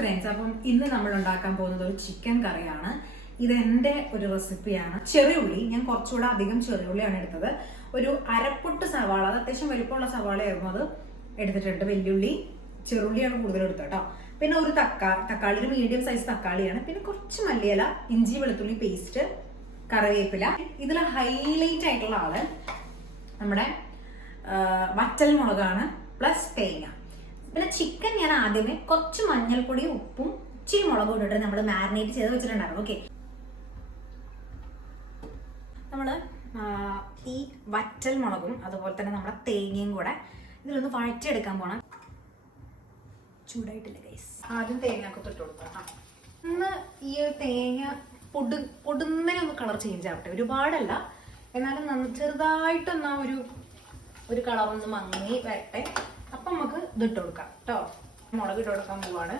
Friends, അപ്പം ഇന്ന് നമ്മൾ ഉണ്ടാക്കാൻ പോകുന്നത് ഒരു ചിക്കൻ കറിയാണ്. ഇതെന്റെ ഒരു റെസിപ്പിയാണ്. ചെറിയുള്ളി, ഞാൻ കുറച്ചുകൂടെ അധികം ചെറിയുള്ളിയാണ് എടുത്തത്. ഒരു അരപ്പൊട്ട് സവാള, അത് അത്യാവശ്യം വലിപ്പമുള്ള സവാളയായിരുന്നു, അത് എടുത്തിട്ടുണ്ട്. വെല്ലുള്ളി, ചെറുള്ളിയാണ് കൂടുതൽ എടുത്തത് കേട്ടോ. പിന്നെ ഒരു തക്കാളി, ഒരു മീഡിയം സൈസ് തക്കാളിയാണ്. പിന്നെ കുറച്ച് മല്ലിയില, ഇഞ്ചി വെളുത്തുള്ളി പേസ്റ്റ്, കറിവേപ്പില. ഇതിൽ ഹൈലൈറ്റ് ആയിട്ടുള്ള ആള് നമ്മുടെ വറ്റൽ മുളകാണ്, പ്ലസ് തേങ്ങ. പിന്നെ ചിക്കൻ ഞാൻ ആദ്യമേ കുറച്ച് മഞ്ഞൾപ്പൊടിയും ഉപ്പും ഇച്ചിരി മുളകും ഇട്ടിട്ട് നമ്മൾ മാരിനേറ്റ് ചെയ്ത് വെച്ചിട്ടുണ്ടായിരുന്നു. ഓക്കെ, നമ്മള് ഈ വറ്റൽ മുളകും അതുപോലെ തന്നെ നമ്മുടെ തേങ്ങയും കൂടെ ഇതിലൊന്ന് വഴറ്റിയെടുക്കാൻ പോണം. ചൂടായിട്ടില്ല ഗൈസ്. ആദ്യം തേങ്ങയൊക്കെ തൊട്ട് കൊടുക്കാം. ഒന്ന് ഈ തേങ്ങ പൊടുന്നതിനൊന്ന് കളർ ചേഞ്ച് ആവട്ടെ, ഒരുപാടല്ല, എന്നാലും ചെറുതായിട്ടൊന്നാ ഒരു കളറൊന്ന് മങ്ങി വരട്ടെ. അപ്പൊ നമുക്ക് ഇതിട്ട് കൊടുക്കാം കേട്ടോ. മുളക് ഇട്ട് കൊടുക്കാൻ പോവാണ്.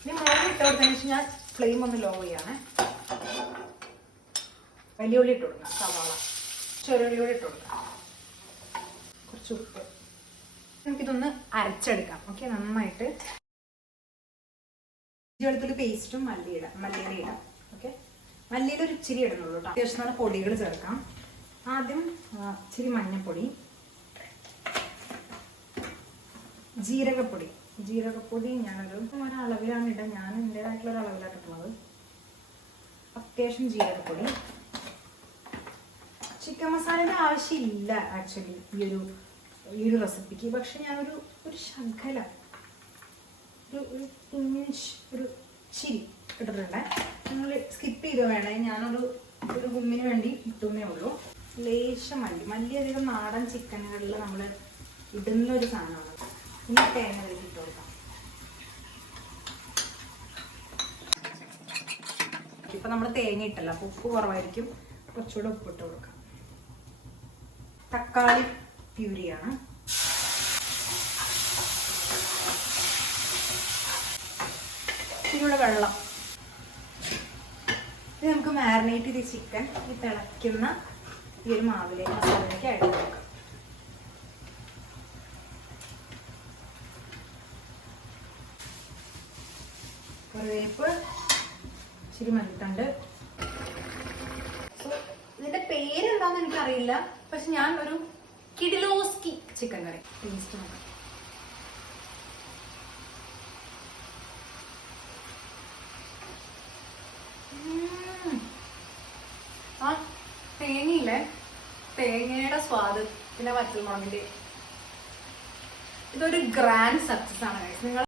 ഇനി മുളക് ഇട്ട് കൊടുത്തതിന് ശേഷം ഞാൻ ഫ്ലെയിം ഒന്ന് ലോ ചെയ്യാണ്. വലിയ ഉള്ളി ഇട്ട് കൊടുക്കാം, സവാള, ചെറുള്ളി ഇട്ട് കൊടുക്കാം, കുറച്ച് ഉപ്പ്. നമുക്കിതൊന്ന് അരച്ചെടുക്കാം. ഓക്കെ, നന്നായിട്ട് വെളുത്തുള്ളി പേസ്റ്റും മല്ലിയില ഇടാം. ഓക്കെ, മല്ലിയില ഒരു ഇച്ചിരി ഇടുന്നുള്ളൂ കേട്ടോ. അത്യാവശ്യം നല്ല പൊടികൾ ചേർക്കാം. ആദ്യം ഇച്ചിരി മഞ്ഞൾപ്പൊടി, ജീരകപ്പൊടി ഞാനൊരു അളവിലാണ് ഇടുക. ഞാൻ എൻ്റെതായിട്ടുള്ള ഒരു അളവിലാണ് ഇട്ടുള്ളത്. അത്യാവശ്യം ജീരകപ്പൊടി. ചിക്കൻ മസാലയുടെ ആവശ്യമില്ല ആക്ച്വലി ഈ ഒരു റെസിപ്പിക്ക്, പക്ഷെ ഞാനൊരു ശകല ഒരു ചിരി ഇട്ടിട്ടുണ്ട്. നിങ്ങൾ സ്കിപ്പ് ചെയ്തോ വേണേ, ഞാനൊരു ഗുമ്മിന് വേണ്ടി ഇട്ടുന്നേ ഉള്ളൂ. ലേശം മല്ലി അധികം നാടൻ ചിക്കനുകളിൽ നമ്മൾ ഇടുന്ന ഒരു സാധനമാണ്. ഇനി തേങ്ങ ഇട്ട് കൊടുക്കാം. ഇപ്പൊ നമ്മൾ തേങ്ങ ഇട്ടല്ല, അപ്പൊ ഉപ്പ് കുറവായിരിക്കും, കുറച്ചുകൂടെ ഉപ്പ് ഇട്ട് കൊടുക്കാം. തക്കാളി പ്യൂരിയാണ്. ഇതിനുള്ള വെള്ളം. ഇത് നമുക്ക് മാരിനേറ്റ് ചെയ്ത ചിക്കൻ ഈ തിളയ്ക്കുന്ന ഈ ഒരു മാവിലേക്ക് മസാലയിലേക്ക് ആഡ് കൊടുക്കാം. കറിവേപ്പ്, ഇച്ചിരി മല്ലിത്തണ്ട്. ഇതിന്റെ പേരെന്താന്ന് എനിക്കറിയില്ല, പക്ഷെ ഞാൻ ഒരു കിഡിലോസ്കി ചിക്കൻ കറി ടേസ്റ്റ് നോക്കാം. ആ തേങ്ങയില്ലേ, തേങ്ങയുടെ സ്വാദ്, പിന്നെ വറ്റൽമുളകിന്റെ ഇതൊരു ഗ്രാൻഡ് സക്സസ് ആണ്. നിങ്ങൾ